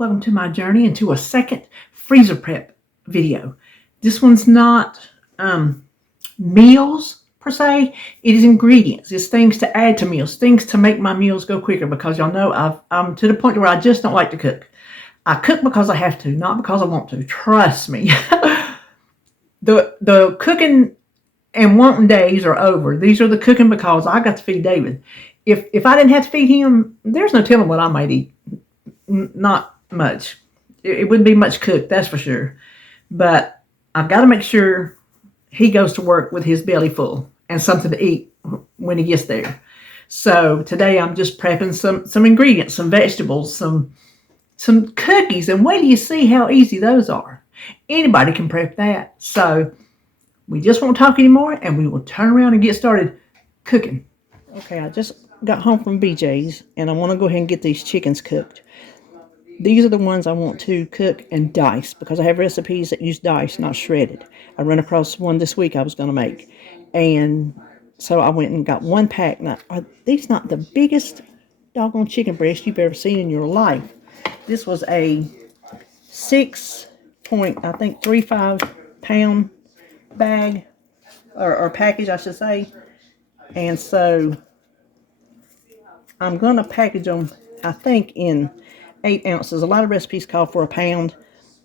welcome to my journey into a second freezer prep video. This one's not meals per se, it is ingredients. It's things to add to meals, things to make my meals go quicker, because y'all know I'm to the point where I just don't like to cook. I cook because I have to, not because I want to. Trust me. The cooking and wanting days are over. These are the cooking because I got to feed David. If I didn't have to feed him, there's no telling what I might eat. Not much. It wouldn't be much cooked, that's for sure. But I've got to make sure he goes to work with his belly full and something to eat when he gets there. So today I'm just prepping some ingredients, some vegetables, some cookies, and wait till you see how easy those are. Anybody can prep that. So we just won't talk anymore, and we will turn around and get started cooking. Okay, I just got home from BJ's, and I want to go ahead and get these chickens cooked. These are the ones I want to cook and dice, because I have recipes that use dice, not shredded. I ran across one this week I was going to make, and so I went and got one pack. Now, are these not the biggest doggone chicken breast you've ever seen in your life? This was a 6.35 pound bag, or package, I should say. And so I'm going to package them, I think, in 8 ounces. A lot of recipes call for a pound,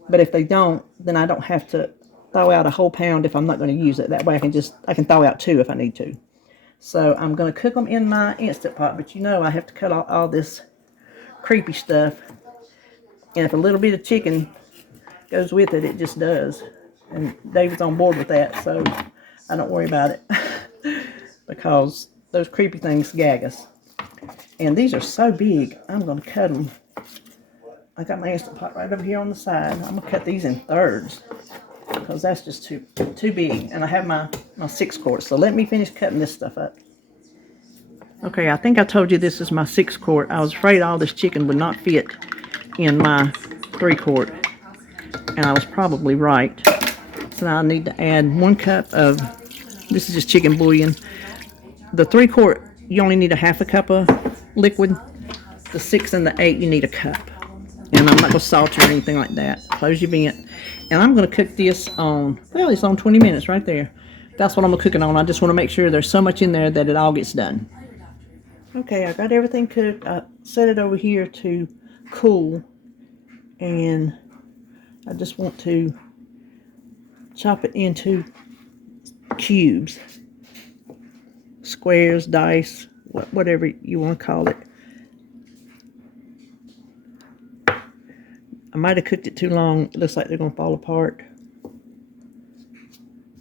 but if they don't, then I don't have to thaw out a whole pound if I'm not going to use it. That way I can thaw out 2 if I need to. So I'm going to cook them in my Instant Pot, but you know I have to cut off all this creepy stuff. And if a little bit of chicken goes with it, it just does. And David's on board with that, so I don't worry about it. Because those creepy things gag us. And these are so big, I'm going to cut them. I got my Instant Pot right over here on the side. I'm going to cut these in thirds, because that's just too big. And I have my 6 quart, so let me finish cutting this stuff up. Okay, I think I told you this is my 6 quart. I was afraid all this chicken would not fit in my 3 quart. And I was probably right. So now I need to add 1 cup of, this is just chicken bouillon. The 3 quart, you only need a half a cup of liquid. The 6 and the 8, you need a cup. And I'm not going to salt it or anything like that. Close your vent. And I'm going to cook this on, well, it's on 20 minutes right there. That's what I'm cooking on. I just want to make sure there's so much in there that it all gets done. Okay, I got everything cooked. I set it over here to cool. And I just want to chop it into cubes. Squares, dice, whatever you want to call it. I might have cooked it too long. It looks like they're going to fall apart.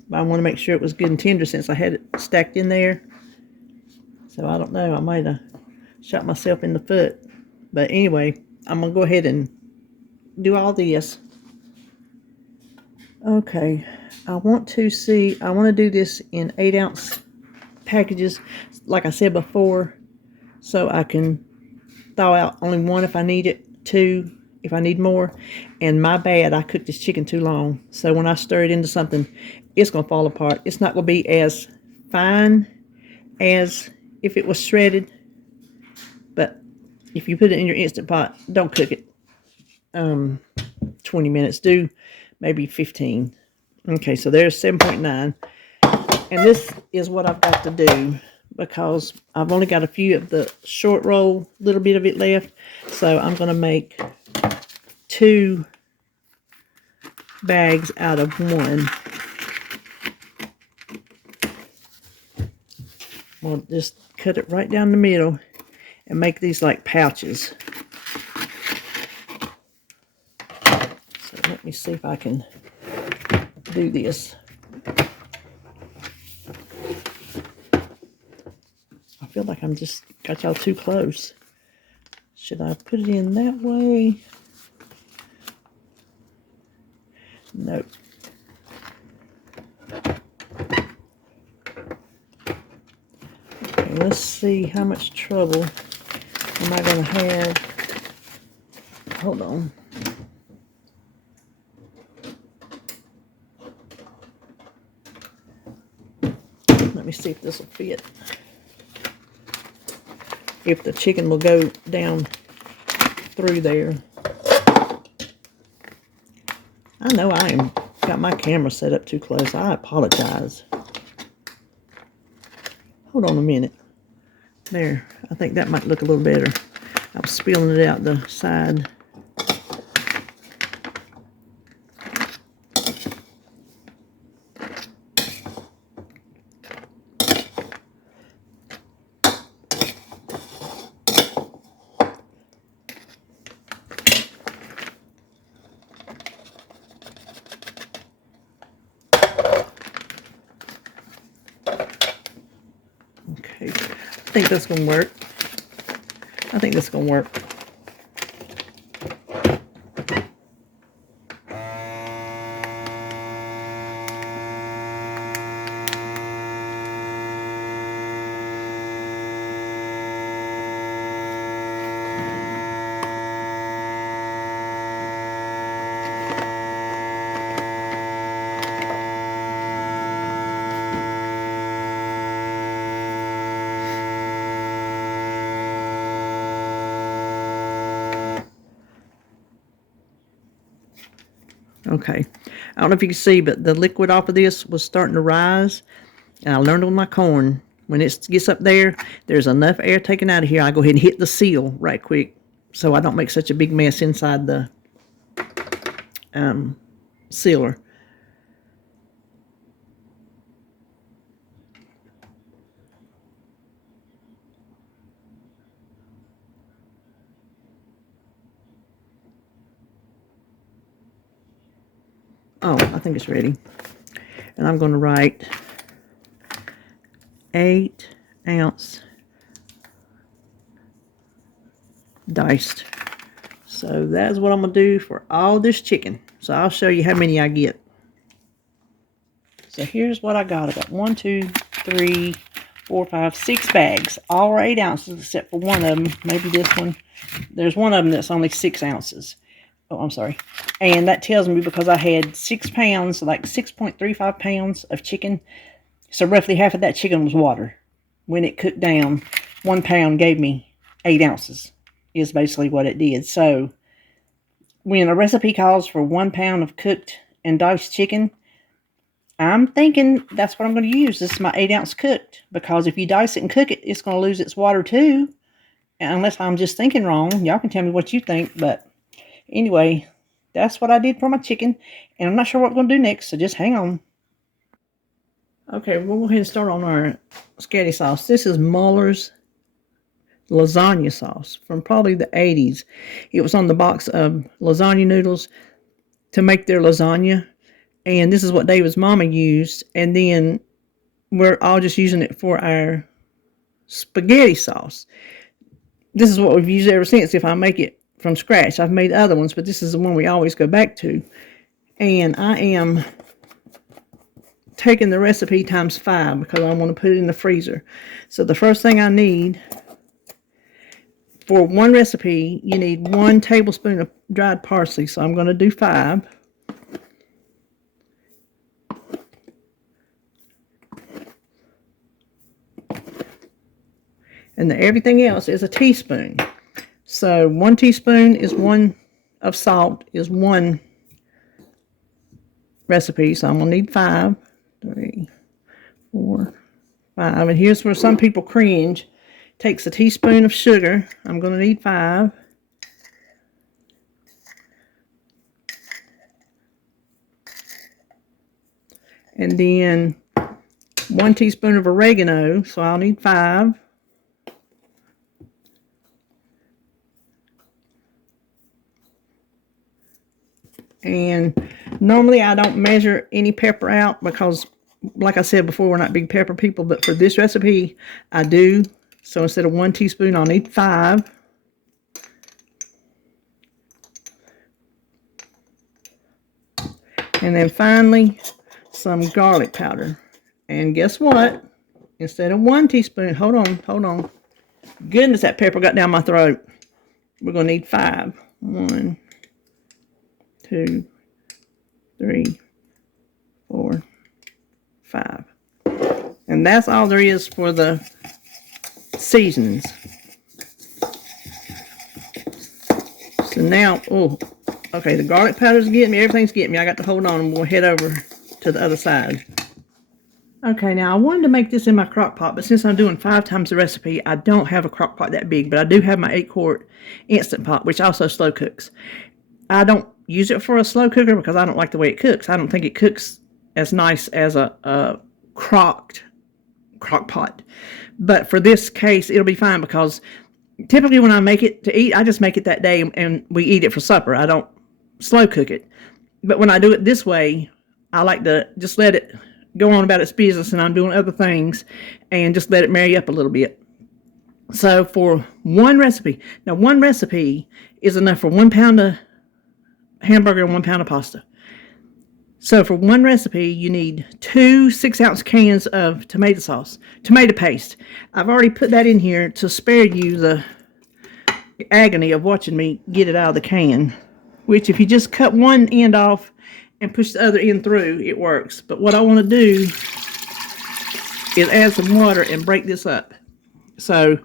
But I want to make sure it was good and tender since I had it stacked in there. So I don't know. I might have shot myself in the foot. But anyway, I'm going to go ahead and do all this. Okay. I want to do this in 8 ounce packages, like I said before, so I can thaw out only 1 if I need it, 2 if I need more. And my bad, I cooked this chicken too long, so when I stir it into something, it's going to fall apart. It's not going to be as fine as if it was shredded, but if you put it in your Instant Pot, don't cook it 20 minutes, do maybe 15. Okay, so there's 7.9. And this is what I've got to do, because I've only got a few of the short roll, little bit of it left. So I'm going to make 2 bags out of 1. We'll just cut it right down the middle and make these like pouches. So let me see if I can do this. I feel like I'm just got y'all too close. Should I put it in that way? Nope. Okay, let's see how much trouble am I going to have. Hold on. Let me see if this will fit. If the chicken will go down through there. I know got my camera set up too close. I apologize. Hold on a minute. There, I think that might look a little better. I was spilling it out the side. Okay, I think that's gonna work. I think that's gonna work. Okay, I don't know if you can see, but the liquid off of this was starting to rise. And I learned on my corn, when it gets up there, there's enough air taken out of here, I go ahead and hit the seal right quick so I don't make such a big mess inside the sealer. Oh, I think it's ready. And I'm going to write 8-ounce diced. So that's what I'm going to do for all this chicken. So I'll show you how many I get. So here's what I got. I got 1, 2, 3, 4, 5, 6 bags. All are 8 ounces except for one of them. Maybe this one. There's one of them that's only 6 ounces. Oh, I'm sorry. And that tells me because I had 6 pounds, like 6.35 pounds of chicken. So roughly half of that chicken was water. When it cooked down, 1 pound gave me 8 ounces is basically what it did. So when a recipe calls for 1 pound of cooked and diced chicken, I'm thinking that's what I'm going to use. This is my 8-ounce cooked. Because if you dice it and cook it, it's going to lose its water too. Unless I'm just thinking wrong. Y'all can tell me what you think. But anyway, that's what I did for my chicken. And I'm not sure what we're going to do next, so just hang on. Okay, we'll go ahead and start on our spaghetti sauce. This is Mueller's lasagna sauce from probably the 80s. It was on the box of lasagna noodles to make their lasagna. And this is what David's mama used. And then we're all just using it for our spaghetti sauce. This is what we've used ever since if I make it from scratch. I've made other ones, but this is the one we always go back to. And I am taking the recipe times 5 because I want to put it in the freezer. So the first thing I need for one recipe, you need 1 tablespoon of dried parsley. So I'm going to do 5. And everything else is a teaspoon. So 1 teaspoon is 1 of salt is 1 recipe. So I'm going to need 5. 3, 4, 5. And here's where some people cringe. Takes a teaspoon of sugar. I'm going to need 5. And then 1 teaspoon of oregano. So I'll need 5. And normally I don't measure any pepper out because, like I said before, we're not big pepper people. But for this recipe, I do. So instead of 1 teaspoon, I'll need 5. And then finally, some garlic powder. And guess what? Instead of 1 teaspoon, hold on. Goodness, that pepper got down my throat. We're going to need 5. 1, 2, 3, 4, 5. And that's all there is for the seasonings. So now, Okay, the garlic powder's getting me. Everything's getting me. I got to hold on and we'll head over to the other side. Okay, now I wanted to make this in my crock pot, but since I'm doing 5 times the recipe, I don't have a crock pot that big, but I do have my 8-quart Instant Pot, which also slow cooks. I don't use it for a slow cooker because I don't like the way it cooks. I don't think it cooks as nice as a crock pot. But for this case, it'll be fine because typically when I make it to eat, I just make it that day and we eat it for supper. I don't slow cook it. But when I do it this way, I like to just let it go on about its business and I'm doing other things and just let it marry up a little bit. So for one recipe, now one recipe is enough for 1 pound of hamburger and 1 pound of pasta. So for one recipe, you need 2 6-ounce cans of tomato sauce, tomato paste. I've already put that in here to spare you the agony of watching me get it out of the can, which if you just cut one end off and push the other end through, it works. But what I want to do is add some water and break this up. So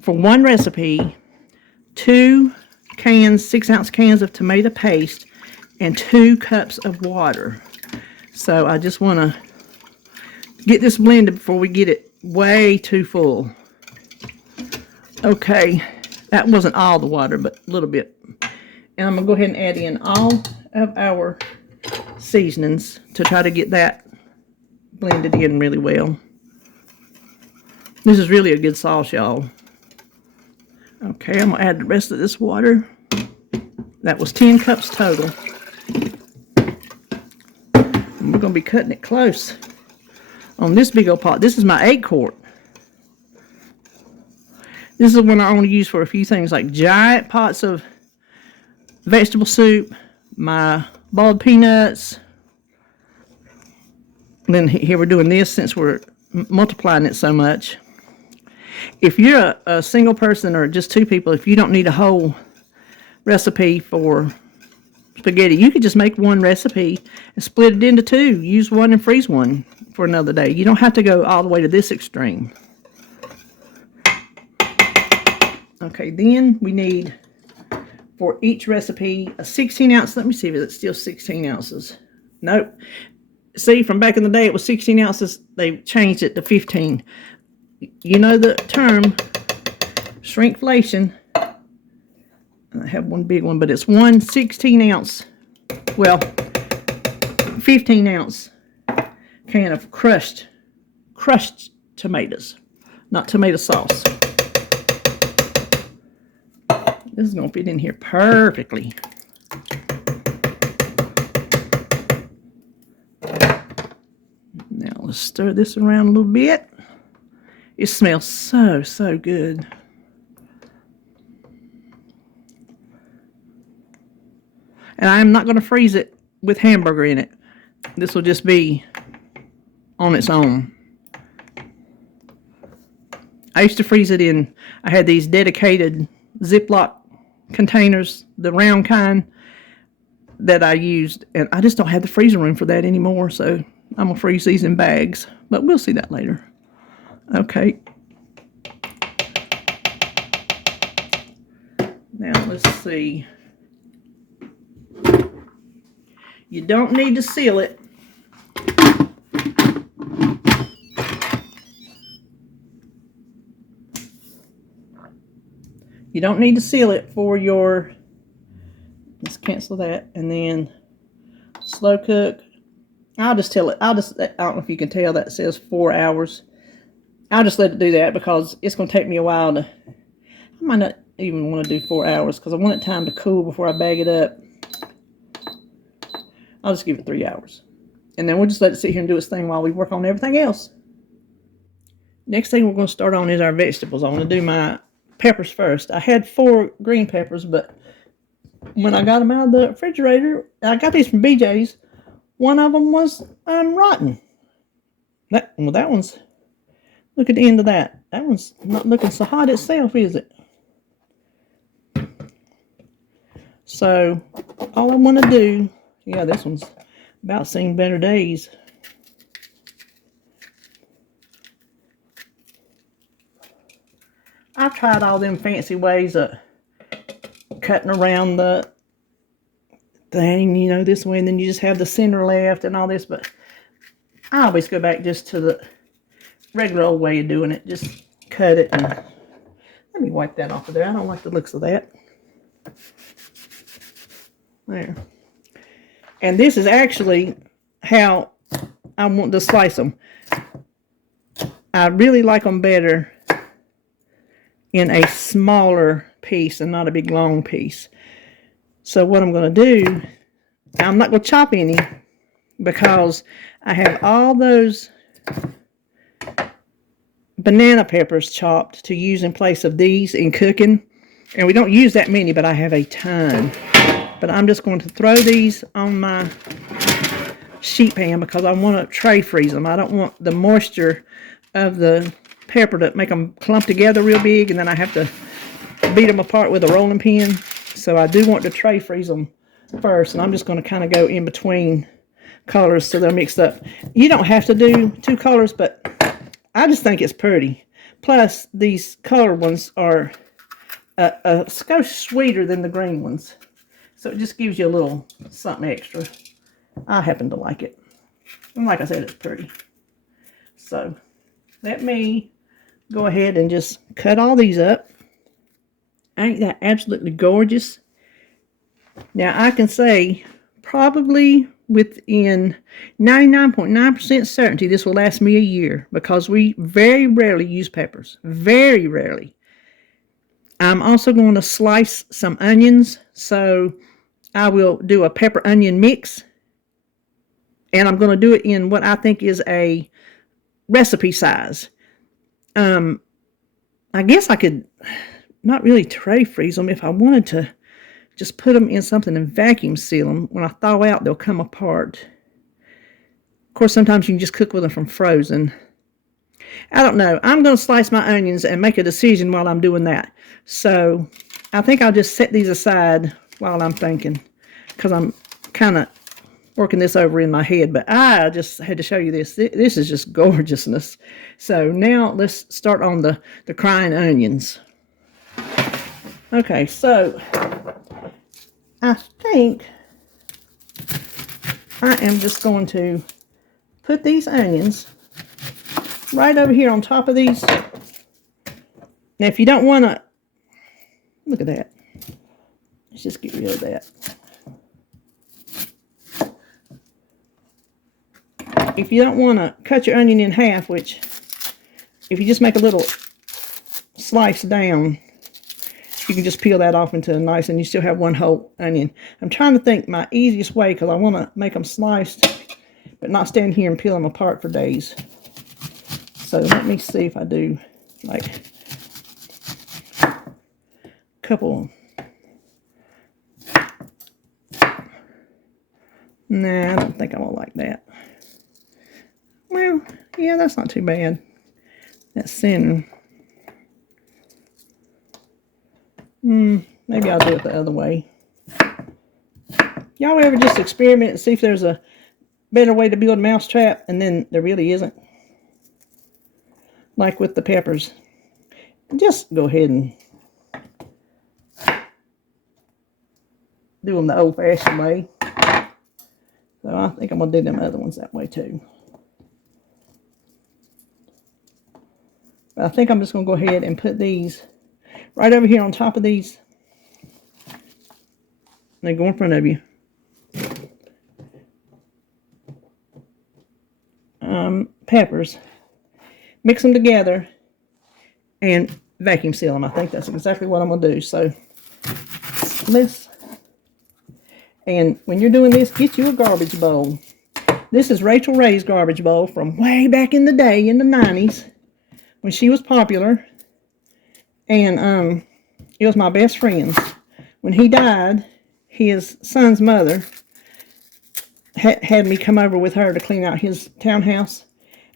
for one recipe, 2 cans, 6-ounce cans of tomato paste and 2 cups of water. So I just want to get this blended before we get it way too full. Okay, that wasn't all the water, but a little bit. And I'm going to go ahead and add in all of our seasonings to try to get that blended in really well. This is really a good sauce, y'all. Okay, I'm going to add the rest of this water. That was 10 cups total. And we're going to be cutting it close on this big old pot. This is my 8-quart. This is the one I only use for a few things like giant pots of vegetable soup, my boiled peanuts. And then here we're doing this since we're multiplying it so much. If you're a single person or just 2 people, if you don't need a whole recipe for spaghetti, you could just make one recipe and split it into 2. Use one and freeze one for another day. You don't have to go all the way to this extreme. Okay, then we need for each recipe a 16-ounce. Let me see if it's still 16 ounces. Nope. See, from back in the day it was 16 ounces. They changed it to 15. You know the term shrinkflation. I have one big one, but it's 1 16-ounce, well, 15-ounce can of crushed tomatoes, not tomato sauce. This is going to fit in here perfectly. Now let's stir this around a little bit. It smells so, so good. And I'm not going to freeze it with hamburger in it. This will just be on its own. I used to freeze it in, I had these dedicated Ziploc containers, the round kind that I used, and I just don't have the freezer room for that anymore, so I'm going to freeze these in bags, but we'll see that later. Okay. Now let's see. You don't need to seal it. You don't need to seal it for your, let's cancel that, and then slow cook. I'll just tell it, I don't know if you can tell that says 4 hours. I'll just let it do that because it's going to take me a while to, I might not even want to do 4 hours because I want it time to cool before I bag it up. I'll just give it 3 hours. And then we'll just let it sit here and do its thing while we work on everything else. Next thing we're going to start on is our vegetables. I want to do my peppers first. I had 4 green peppers, but when I got them out of the refrigerator, I got these from BJ's. One of them was rotten. That one's, look at the end of that. That one's not looking so hot itself, is it? So all I want to do, yeah, this one's about seen better days. I've tried all them fancy ways of cutting around the thing, you know, this way, and then you just have the center left and all this, but I always go back just to the regular old way of doing it. Just cut it and let me wipe that off of there. I don't like the looks of that. There. And this is actually how I want to slice them. I really like them better in a smaller piece and not a big long piece. So what I'm going to do, I'm not going to chop any because I have all those banana peppers chopped to use in place of these in cooking. And we don't use that many, but I have a ton. But I'm just going to throw these on my sheet pan because I want to tray freeze them. I don't want the moisture of the pepper to make them clump together real big, and then I have to beat them apart with a rolling pin. So I do want to tray freeze them first, and I'm just going to kind of go in between colors so they're mixed up. You don't have to do two colors, but I just think it's pretty. Plus, these colored ones are a skosh sweeter than the green ones. So it just gives you a little something extra. I happen to like it. And like I said, it's pretty. So let me go ahead and just cut all these up. Ain't that absolutely gorgeous? Now I can say probably within 99.9% certainty this will last me a year because we very rarely use peppers. Very rarely. I'm also going to slice some onions, so I will do a pepper onion mix, and I'm going to do it in what I think is a recipe size. I guess I could not really tray freeze them. If I wanted to just put them in something and vacuum seal them, when I thaw out they'll come apart. Of course, sometimes you can just cook with them from frozen. I don't know. I'm going to slice my onions and make a decision while I'm doing that. So I think I'll just set these aside while I'm thinking, because I'm kind of working this over in my head. But I just had to show you this. This is just gorgeousness. So now let's start on the crying onions. Okay, so I think I am just going to put these onions right over here on top of these. Now, if you don't want to, look at that. Let's just get rid of that. If you don't want to cut your onion in half, which if you just make a little slice down, you can just peel that off into a nice, and you still have one whole onion. I'm trying to think my easiest way because I want to make them sliced, but not stand here and peel them apart for days. So let me see if I do like a couple. Nah, I don't think I'm gonna like that. Well, yeah, that's not too bad. That center. Maybe I'll do it the other way. Y'all ever just experiment and see if there's a better way to build a mousetrap, and then there really isn't? Like with the peppers. Just go ahead and do them the old-fashioned way. So I think I'm going to do them other ones that way too. But I think I'm just going to go ahead and put these right over here on top of these. They go in front of you. Peppers. Mix them together and vacuum seal them. I think that's exactly what I'm going to do. So let's, and when you're doing this, get you a garbage bowl. This is Rachel Ray's garbage bowl from way back in the day in the 90s when she was popular. And it was my best friend's. When he died, his son's mother had me come over with her to clean out his townhouse.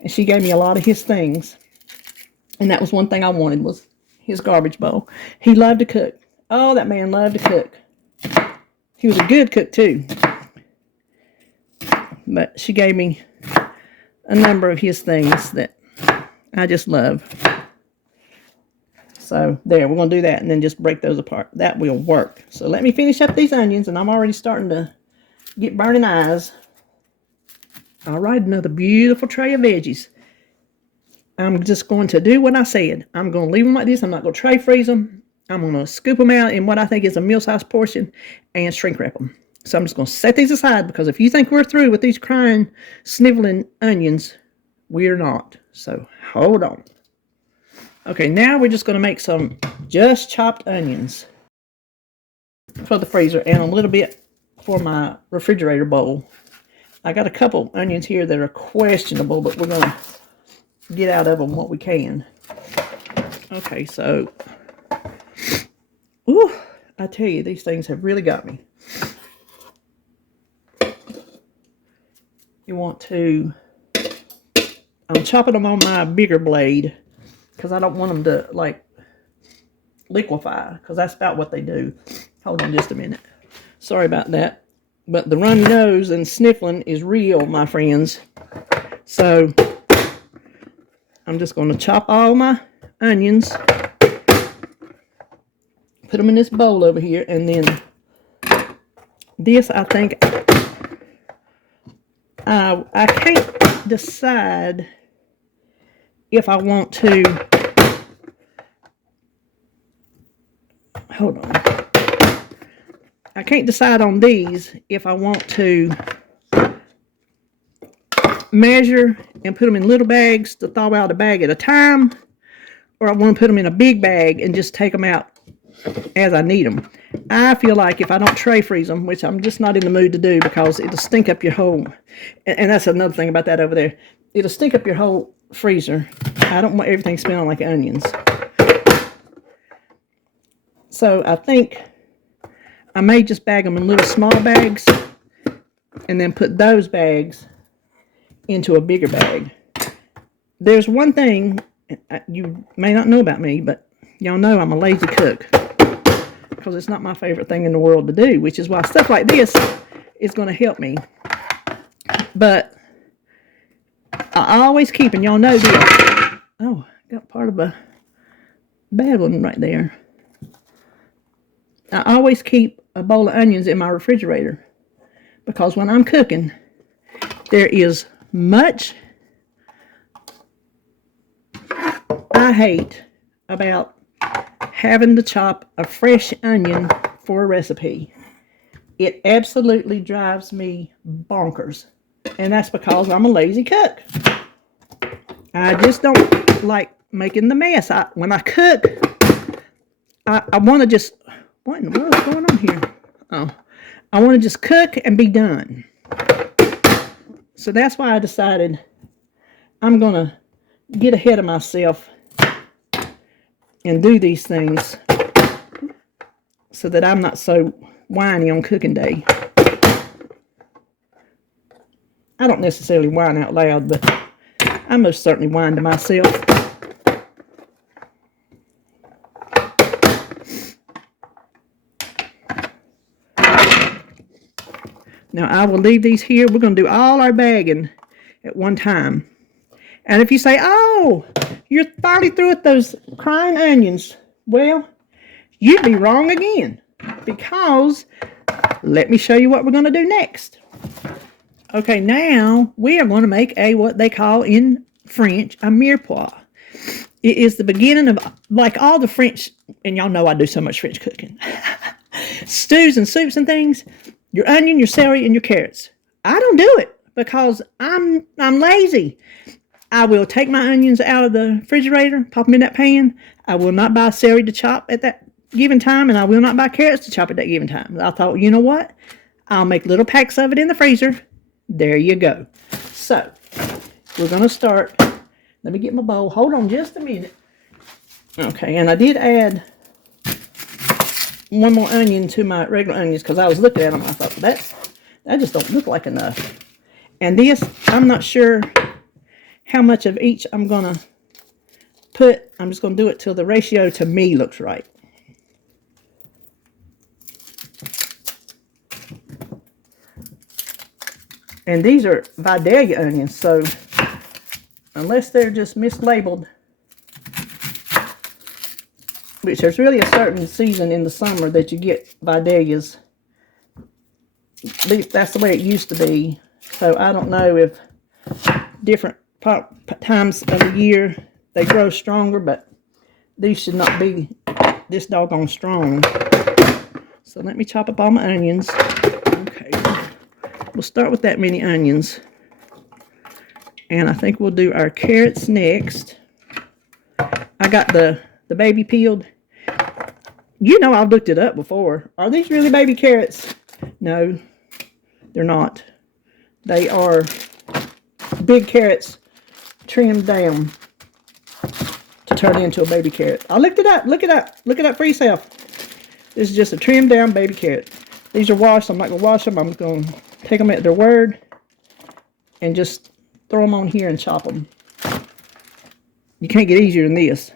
And she gave me a lot of his things. And that was one thing I wanted, was his garbage bowl. He loved to cook. Oh, that man loved to cook. He was a good cook too. But she gave me a number of his things that I just love. So there, we're going to do that and then just break those apart. That will work. So let me finish up these onions, and I'm already starting to get burning eyes. All right, another beautiful tray of veggies. I'm just going to do what I said. I'm going to leave them like this. I'm not going to tray freeze them. I'm going to scoop them out in what I think is a meal-sized portion and shrink wrap them. So I'm just going to set these aside, because if you think we're through with these crying, sniveling onions, we're not. So hold on. Okay, now we're just going to make some just chopped onions for the freezer and a little bit for my refrigerator bowl. I got a couple onions here that are questionable, but we're going to get out of them what we can. Okay, so, ooh, I tell you, these things have really got me. You want to, I'm chopping them on my bigger blade because I don't want them to, like, liquefy, because that's about what they do. Hold on just a minute. Sorry about that. But the runny nose and sniffling is real, my friends. So I'm just going to chop all my onions, put them in this bowl over here, and then this, I think, I can't decide if I want to, hold on. I can't decide on these if I want to measure and put them in little bags to thaw out a bag at a time, or I want to put them in a big bag and just take them out as I need them. I feel like if I don't tray freeze them, which I'm just not in the mood to do because it'll stink up your whole, and that's another thing about that over there, it'll stink up your whole freezer. I don't want everything smelling like onions. So I think I may just bag them in little small bags and then put those bags into a bigger bag. There's one thing you may not know about me, but y'all know I'm a lazy cook because it's not my favorite thing in the world to do, which is why stuff like this is going to help me. But I always keep, and y'all know this. Oh, got part of a bad one right there. I always keep a bowl of onions in my refrigerator because when I'm cooking, there is much I hate about having to chop a fresh onion for a recipe. It absolutely drives me bonkers. And that's because I'm a lazy cook. I just don't like making the mess. When I cook, I want to just, what in the world is going on here? Oh, I want to just cook and be done. So that's why I decided I'm going to get ahead of myself and do these things so that I'm not so whiny on cooking day. I don't necessarily whine out loud, but I most certainly whine to myself. Now, I will leave these here. We're going to do all our bagging at one time. And if you say, oh, you're finally through with those crying onions, well, you'd be wrong again. Because, let me show you what we're going to do next. Okay, now we are going to make what they call in French, a mirepoix. It is the beginning of, like all the French, and y'all know I do so much French cooking. Stews and soups and things. Your onion, your celery, and your carrots. I don't do it because I'm lazy. I will take my onions out of the refrigerator, pop them in that pan. I will not buy celery to chop at that given time, and I will not buy carrots to chop at that given time. I thought, you know what? I'll make little packs of it in the freezer. There you go. So, we're going to start. Let me get my bowl. Hold on just a minute. Okay, and I did add one more onion to my regular onions because I was looking at them and I thought, that just don't look like enough. And this, I'm not sure how much of each I'm going to put. I'm just going to do it till the ratio to me looks right. And these are Vidalia onions, so unless they're just mislabeled, which there's really a certain season in the summer that you get Vidalias. that's the way it used to be. So I don't know if different times of the year they grow stronger, but these should not be this doggone strong. So let me chop up all my onions. Okay, we'll start with that many onions. And I think we'll do our carrots next. I got the baby peeled. You know, I've looked it up before. Are these really baby carrots? No, they're not. They are big carrots trimmed down to turn into a baby carrot. I looked it up. Look it up. Look it up for yourself. This is just a trimmed down baby carrot. These are washed. I'm not going to wash them. I'm going to take them at their word and just throw them on here and chop them. You can't get easier than this.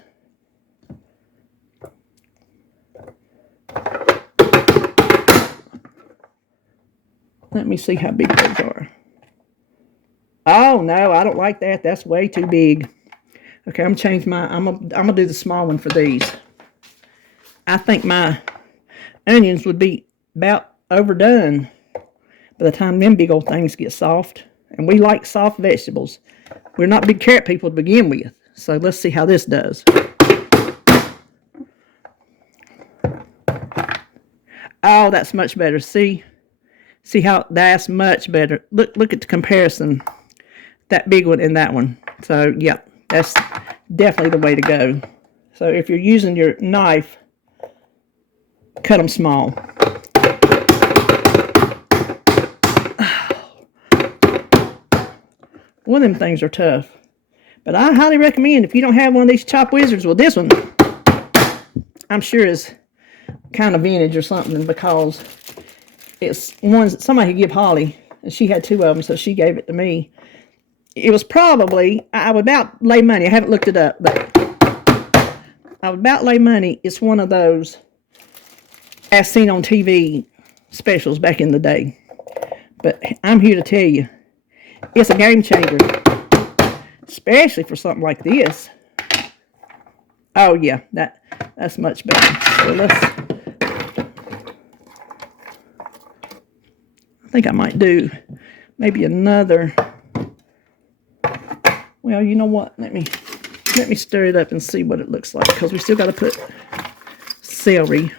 Let me see how big those are. Oh no, I don't like that. That's way too big. Okay, I'm gonna do the small one for these. I think my onions would be about overdone by the time them big old things get soft. And we like soft vegetables. We're not big carrot people to begin with. So let's see how this does. Oh, that's much better. See how that's much better. Look at the comparison. That big one and that one. So yeah, that's definitely the way to go. So if you're using your knife, cut them small. One of them things are tough. But I highly recommend, if you don't have one of these chop wizards, well, this one, I'm sure is kind of vintage or something, because it's one somebody could give Holly, and she had 2 of them, so she gave it to me. It was probably, I would about lay money, I haven't looked it up, but I would about lay money it's one of those as seen on TV specials back in the day. But I'm here to tell you, it's a game changer, especially for something like this. Oh yeah, that's much better. So I think I might do maybe another. Well, you know what? Let me stir it up and see what it looks like, because we still got to put celery.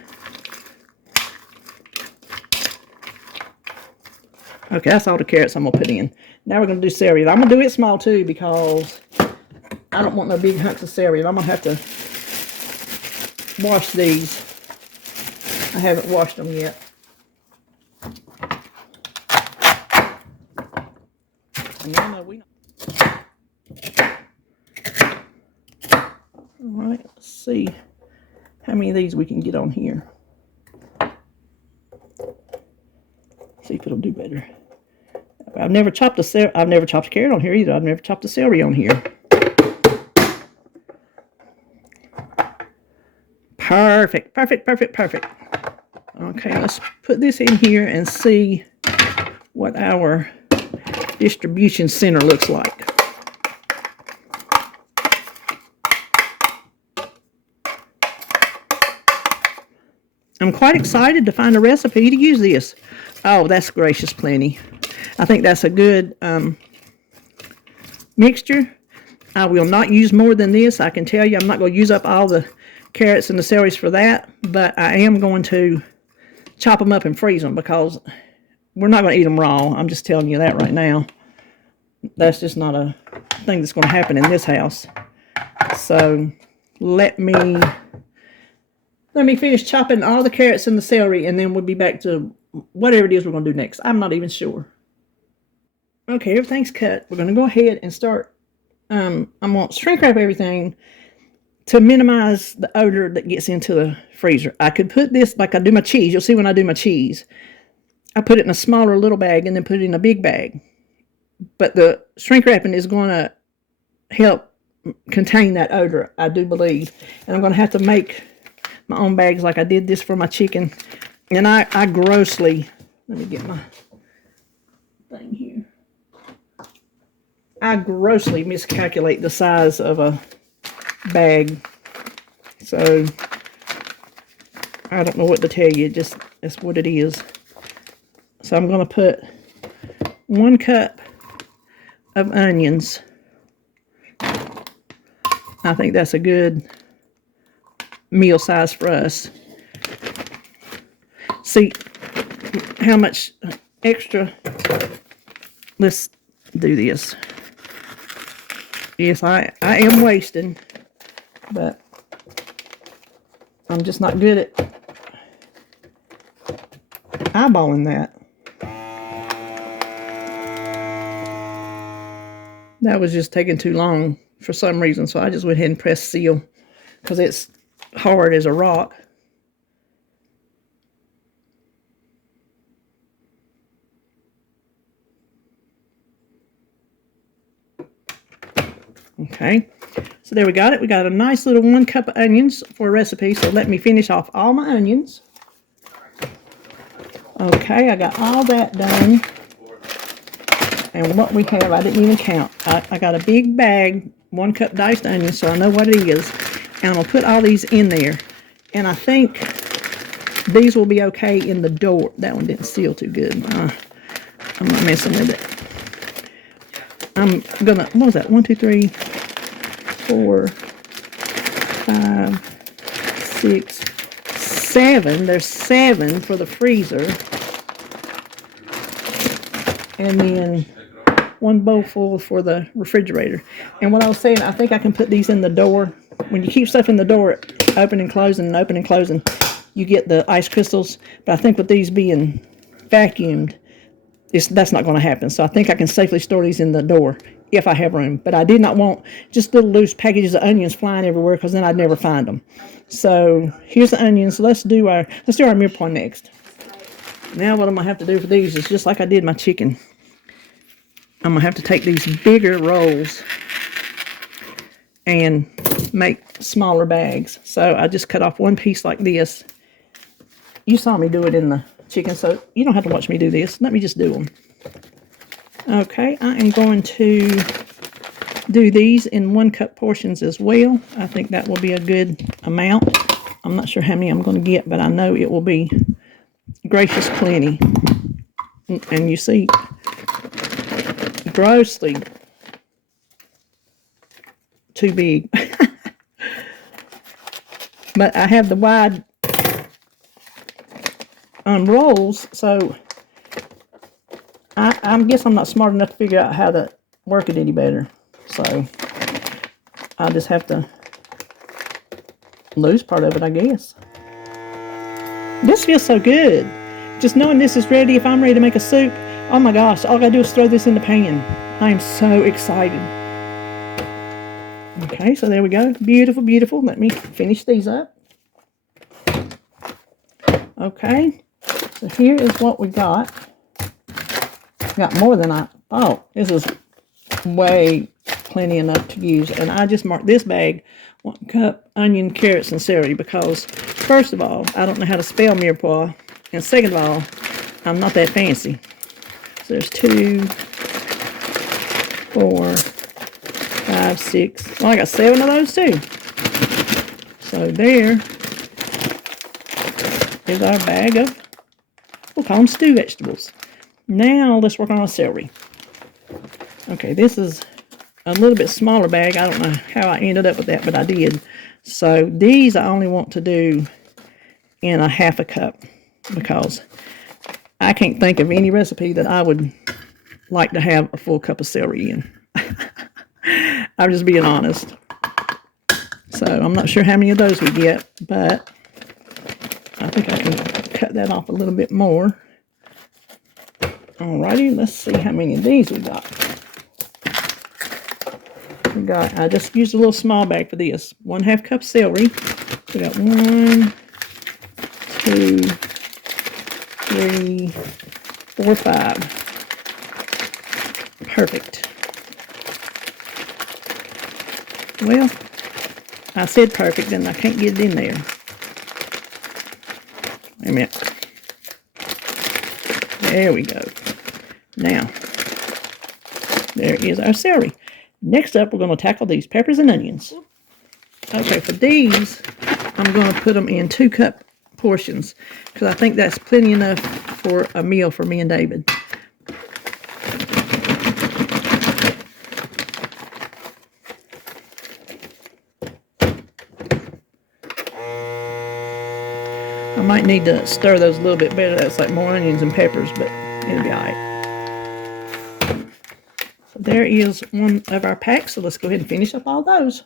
Okay, that's all the carrots I'm going to put in. Now we're going to do celery. I'm going to do it small too, because I don't want no big hunks of celery. And I'm going to have to wash these. I haven't washed them yet. And alright, let's see how many of these we can get on here. See if it'll do better. I've never chopped a carrot on here either. I've never chopped a celery on here. Perfect, perfect, perfect, perfect. Okay, let's put this in here and see what our distribution center looks like. I'm quite excited to find a recipe to use this. Oh, that's gracious plenty. I think that's a good mixture. I will not use more than this. I can tell you I'm not going to use up all the carrots and the celeries for that, but I am going to chop them up and freeze them, because we're not going to eat them raw. I'm just telling you that right now. That's just not a thing that's going to happen in this house. So let me finish chopping all the carrots and the celery, and then we'll be back to whatever it is we're going to do next. I'm not even sure. Okay, everything's cut. We're going to go ahead and start. I'm going to shrink wrap everything to minimize the odor that gets into the freezer. I could put this like I do my cheese. You'll see when I do my cheese. I put it in a smaller little bag and then put it in a big bag. But the shrink wrapping is going to help contain that odor, I do believe. And I'm going to have to make my own bags like I did this for my chicken. And I grossly, let me get my thing here. I grossly miscalculate the size of a bag. So I don't know what to tell you. Just that's what it is. So I'm going to put 1 cup of onions. I think that's a good meal size for us. See how much extra. Let's do this. Yes, I am wasting, but I'm just not good at eyeballing that. That was just taking too long for some reason, so I just went ahead and pressed seal because it's hard as a rock. Okay, so there we got it. We got a nice little 1 cup of onions for a recipe, so let me finish off all my onions. Okay, I got all that done. And what we have, I didn't even count. I got a big bag, 1 cup diced onions, so I know what it is. And I'm going to put all these in there. And I think these will be okay in the door. That one didn't seal too good. I'm not messing with it. I'm going to, what was that? 1, 2, 3, 4, 5, 6, 7. There's 7 for the freezer. And then 1 bowl full for the refrigerator. And what I was saying, I think I can put these in the door. When you keep stuff in the door, open and closing and open and closing, you get the ice crystals. But I think with these being vacuumed, that's not going to happen. So I think I can safely store these in the door if I have room. But I did not want just little loose packages of onions flying everywhere because then I'd never find them. So here's the onions. Let's do our mirepoix next. Now what I'm going to have to do for these is just like I did my chicken. I'm going to have to take these bigger rolls and make smaller bags. So I just cut off 1 piece like this. You saw me do it in the chicken, so you don't have to watch me do this. Let me just do them. Okay, I am going to do these in 1 cup portions as well. I think that will be a good amount. I'm not sure how many I'm going to get, but I know it will be gracious plenty. And you see, grossly too big. But I have the wide rolls, so I guess I'm not smart enough to figure out how to work it any better. So I'll just have to lose part of it, I guess. This feels so good. Just knowing this is ready, if I'm ready to make a soup, oh my gosh, all I gotta do is throw this in the pan. I am so excited. Okay, so there we go. Beautiful, beautiful. Let me finish these up. Okay, so here is what we got. Got more than I thought. This is way plenty enough to use. And I just marked this bag 1 cup onion, carrots, and celery because, first of all, I don't know how to spell mirepoix. And second of all, I'm not that fancy. So there's 2, 4, 5, 6. Well, I got 7 of those too. So there is our bag of, we'll call them stew vegetables. Now let's work on our celery. Okay, this is a little bit smaller bag. I don't know how I ended up with that, but I did. So these I only want to do in a 1/2 cup because I can't think of any recipe that I would like to have a full cup of celery in. I'm just being honest. So I'm not sure how many of those we get, but I think I can cut that off a little bit more. Alrighty, let's see how many of these we got. I just used a little small bag for this. 1/2 cup celery. We got 1, 2, 3, 4, 5. Perfect. Well, I said perfect, and I can't get it in there. Wait a minute. There we go. Now, there is our celery. Next up, we're going to tackle these peppers and onions. Okay, for these, I'm going to put them in 2 cup portions because I think that's plenty enough for a meal for me and David. I might need to stir those a little bit better. That's like more onions and peppers, but it'll be all right. So there is one of our packs. So let's go ahead and finish up all those.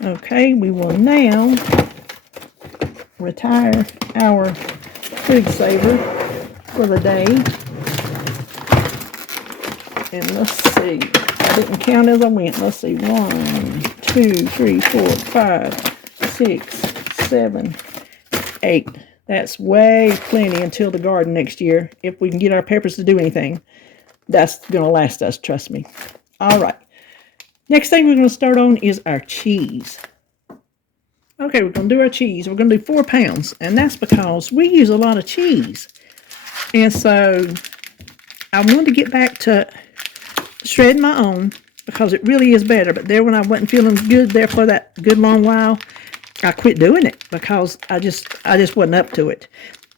Okay, we will now retire our food saver for the day. And let's see. I didn't count as I went. Let's see. 1, 2, 3, 4, 5, 6, 7, 8. That's way plenty until the garden next year. If we can get our peppers to do anything, that's going to last us, trust me. All right. Next thing we're going to start on is our cheese. Okay, we're going to do our cheese. We're going to do 4 pounds, and that's because we use a lot of cheese. And so I wanted to get back to shredding my own because it really is better. But there, when I wasn't feeling good there for that good long while, I quit doing it because I just wasn't up to it.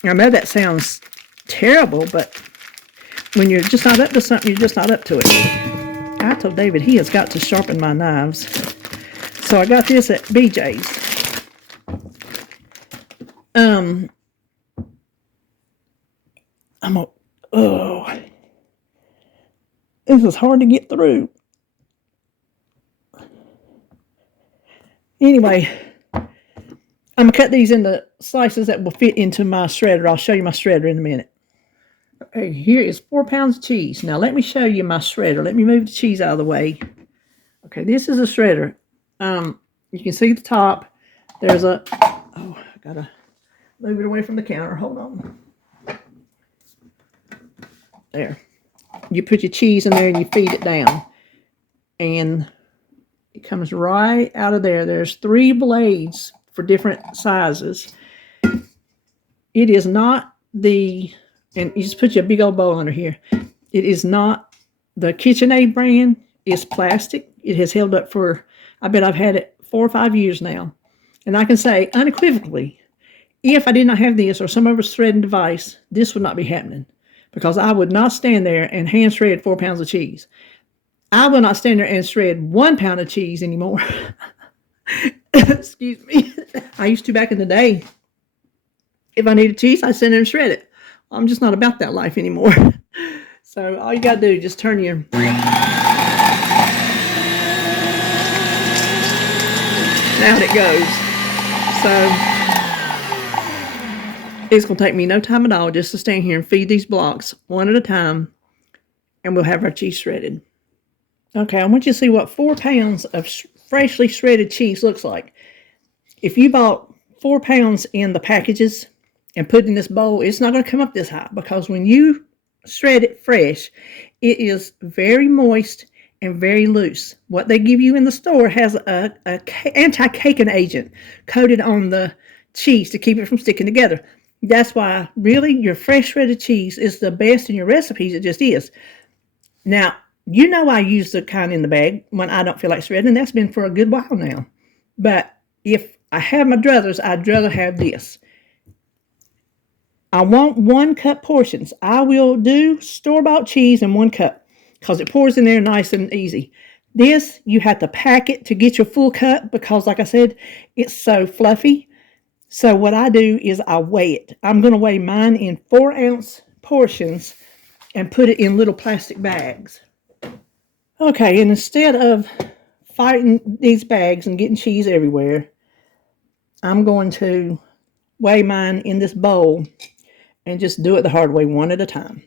I know that sounds terrible, but when you're just not up to something, you're just not up to it. I told David he has got to sharpen my knives. So I got this at BJ's. This is hard to get through. Anyway, I'm going to cut these into slices that will fit into my shredder. I'll show you my shredder in a minute. Okay, here is 4 pounds of cheese. Now let me show you my shredder. Let me move the cheese out of the way. Okay, this is a shredder. You can see the top. There's a... Oh, I got to move it away from the counter. Hold on. There. You put your cheese in there and you feed it down. And it comes right out of there. There's 3 blades for different sizes. It is not the... And you just put your big old bowl under here. It is not the KitchenAid brand. It's plastic. It has held up for, I bet I've had it 4 or 5 years now. And I can say unequivocally, if I did not have this or some other shredding device, this would not be happening. Because I would not stand there and hand shred 4 pounds of cheese. I will not stand there and shred 1 pound of cheese anymore. Excuse me. I used to back in the day. If I needed cheese, I'd stand there and shred it. I'm just not about that life anymore. So all you got to do is just turn your... Out it goes. So it's going to take me no time at all just to stand here and feed these blocks one at a time. And we'll have our cheese shredded. Okay, I want you to see what 4 pounds of freshly shredded cheese looks like. If you bought 4 pounds in the packages and put in this bowl, it's not going to come up this high because when you shred it fresh, it is very moist and very loose. What they give you in the store has a anti-caking agent coated on the cheese to keep it from sticking together. That's why really your fresh shredded cheese is the best in your recipes. It just is. Now, you know I use the kind in the bag when I don't feel like shredding. That's been for a good while now. But if I have my druthers, I'd rather have this. I want 1 cup portions. I will do store-bought cheese in 1 cup because it pours in there nice and easy. This, you have to pack it to get your full cup because, like I said, it's so fluffy. So what I do is I weigh it. I'm going to weigh mine in 4-ounce portions and put it in little plastic bags. Okay, and instead of fighting these bags and getting cheese everywhere, I'm going to weigh mine in this bowl and just do it the hard way, one at a time.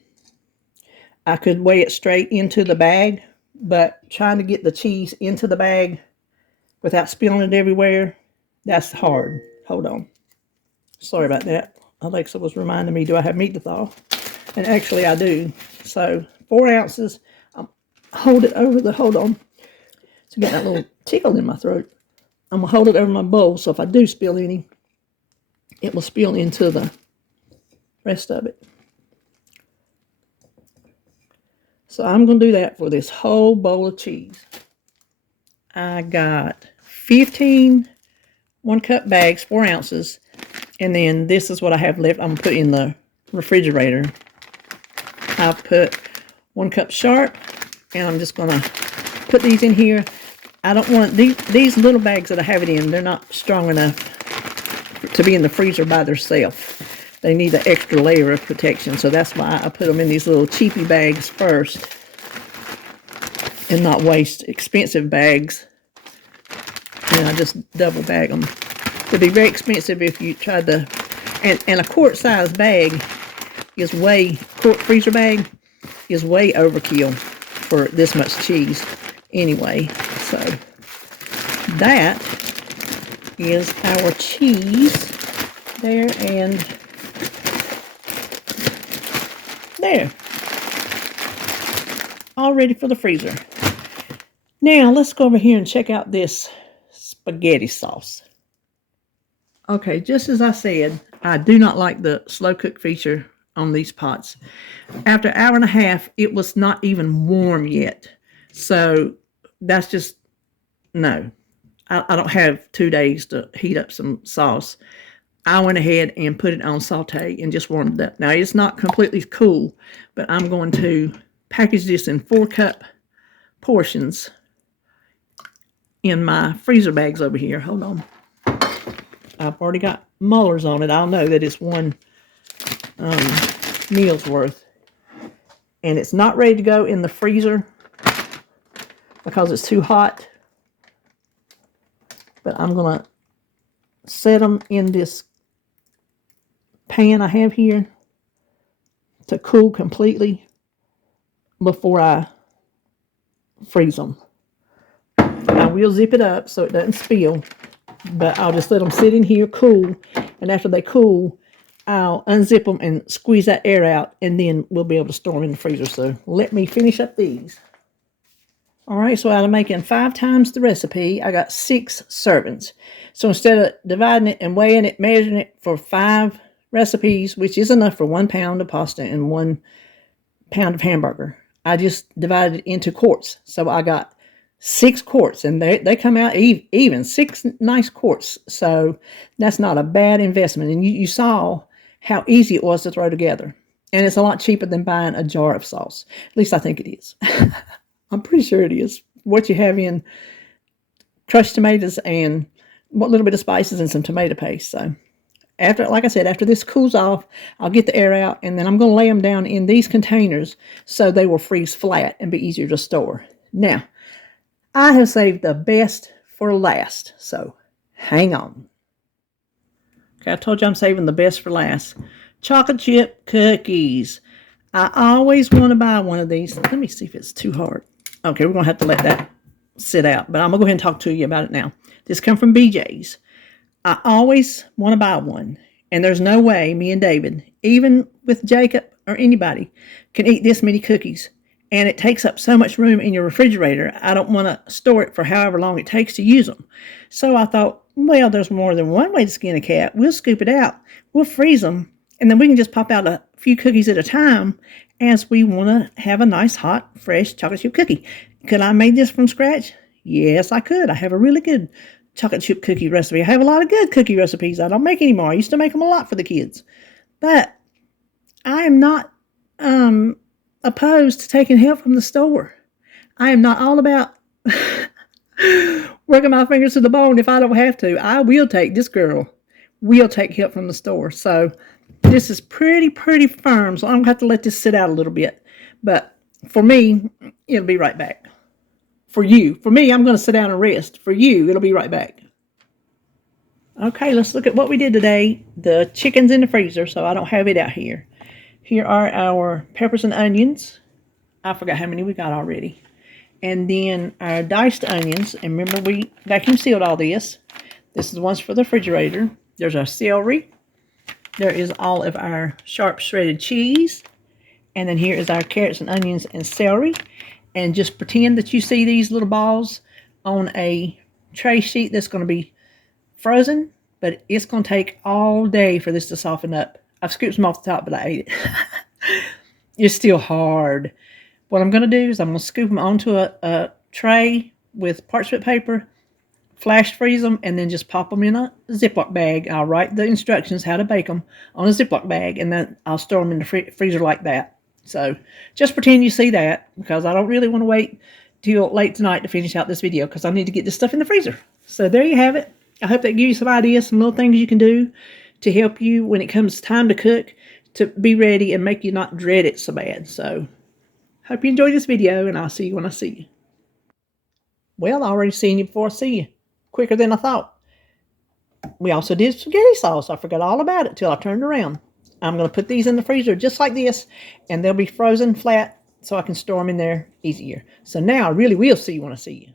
I could weigh it straight into the bag, but trying to get the cheese into the bag without spilling it everywhere, that's hard. Hold on. Sorry about that. Alexa was reminding me, do I have meat to thaw? And actually I do. So 4 ounces. Hold it over the, hold on. To get that little tickle in my throat. I'm going to hold it over my bowl, so if I do spill any, it will spill into the rest of it. So I'm going to do that for this whole bowl of cheese. I got 15 1-cup bags, 4 ounces. And then this is what I have left. I'm going to put in the refrigerator, I've put 1 cup sharp, and I'm just going to put these in here. I don't want these little bags that I have it in, they're not strong enough to be in the freezer by themselves. They need an extra layer of protection, so that's why I put them in these little cheapy bags first and not waste expensive bags. And I just double bag them. It'd be very expensive if you tried to, and a quart size bag is quart freezer bag is way overkill for this much cheese anyway. So that is our cheese there and there. All ready for the freezer. Now let's go over here and check out this spaghetti sauce. Okay, just as I said, I do not like the slow cook feature on these pots. After an hour and a half, it was not even warm yet. So that's just, no. I don't have 2 days to heat up some sauce. I went ahead and put it on saute and just warmed it up. Now, it's not completely cool, but I'm going to package this in 4-cup portions in my freezer bags over here. Hold on. I've already got Mueller's on it. I'll know that it's 1 meal's worth. And it's not ready to go in the freezer because it's too hot. But I'm going to set them in this pan I have here to cool completely before I freeze them. I will zip it up so it doesn't spill, but I'll just let them sit in here cool, and after they cool, I'll unzip them and squeeze that air out, and then we'll be able to store them in the freezer. So let me finish up these. All right, so out of making 5 times the recipe, I got 6 servings. So instead of dividing it and weighing it, measuring it for 5 recipes, which is enough for 1 pound of pasta and 1 pound of hamburger, I just divided it into quarts. So I got 6 quarts, and they come out even, 6 nice quarts. So that's not a bad investment. And you saw how easy it was to throw together. And it's a lot cheaper than buying a jar of sauce. At least I think it is. I'm pretty sure it is. What you have in crushed tomatoes and a little bit of spices and some tomato paste. So after, like I said, after this cools off, I'll get the air out, and then I'm going to lay them down in these containers so they will freeze flat and be easier to store. Now, I have saved the best for last, so hang on. Okay, I told you I'm saving the best for last. Chocolate chip cookies. I always want to buy one of these. Let me see if it's too hard. Okay, we're going to have to let that sit out, but I'm going to go ahead and talk to you about it now. This comes from BJ's. I always want to buy one, and there's no way me and David, even with Jacob or anybody, can eat this many cookies. And it takes up so much room in your refrigerator, I don't want to store it for however long it takes to use them. So I thought, well, there's more than one way to skin a cat. We'll scoop it out. We'll freeze them, and then we can just pop out a few cookies at a time as we want to have a nice, hot, fresh chocolate chip cookie. Could I make this from scratch? Yes, I could. I have a really good chocolate chip cookie recipe. I have a lot of good cookie recipes I don't make anymore. I used to make them a lot for the kids. But I am not opposed to taking help from the store. I am not all about working my fingers to the bone if I don't have to. I will take, this girl will take help from the store. So this is pretty firm, so I'm going to have to let this sit out a little bit. But for me, it'll be right back. For you. For me, I'm going to sit down and rest. For you, it'll be right back. Okay, let's look at what we did today. The chicken's in the freezer, so I don't have it out here. Here are our peppers and onions. I forgot how many we got already. And then our diced onions. And remember, we vacuum sealed all this. This is the ones for the refrigerator. There's our celery. There is all of our sharp shredded cheese. And then here is our carrots and onions and celery. And just pretend that you see these little balls on a tray sheet that's going to be frozen. But it's going to take all day for this to soften up. I've scooped some off the top, but I ate it. It's still hard. What I'm going to do is I'm going to scoop them onto a tray with parchment paper, flash freeze them, and then just pop them in a Ziploc bag. I'll write the instructions how to bake them on a Ziploc bag, and then I'll store them in the freezer like that. So just pretend you see that, because I don't really want to wait till late tonight to finish out this video, because I need to get this stuff in the freezer. So there you have it. I hope that gives you some ideas, some little things you can do to help you when it comes time to cook, to be ready and make you not dread it so bad. So hope you enjoyed this video, and I'll see you when I see you. Well, I already seen you before I see you. Quicker than I thought. We also did spaghetti sauce. I forgot all about it till I turned around. I'm going to put these in the freezer just like this, and they'll be frozen flat so I can store them in there easier. So now I really will see you when I see you.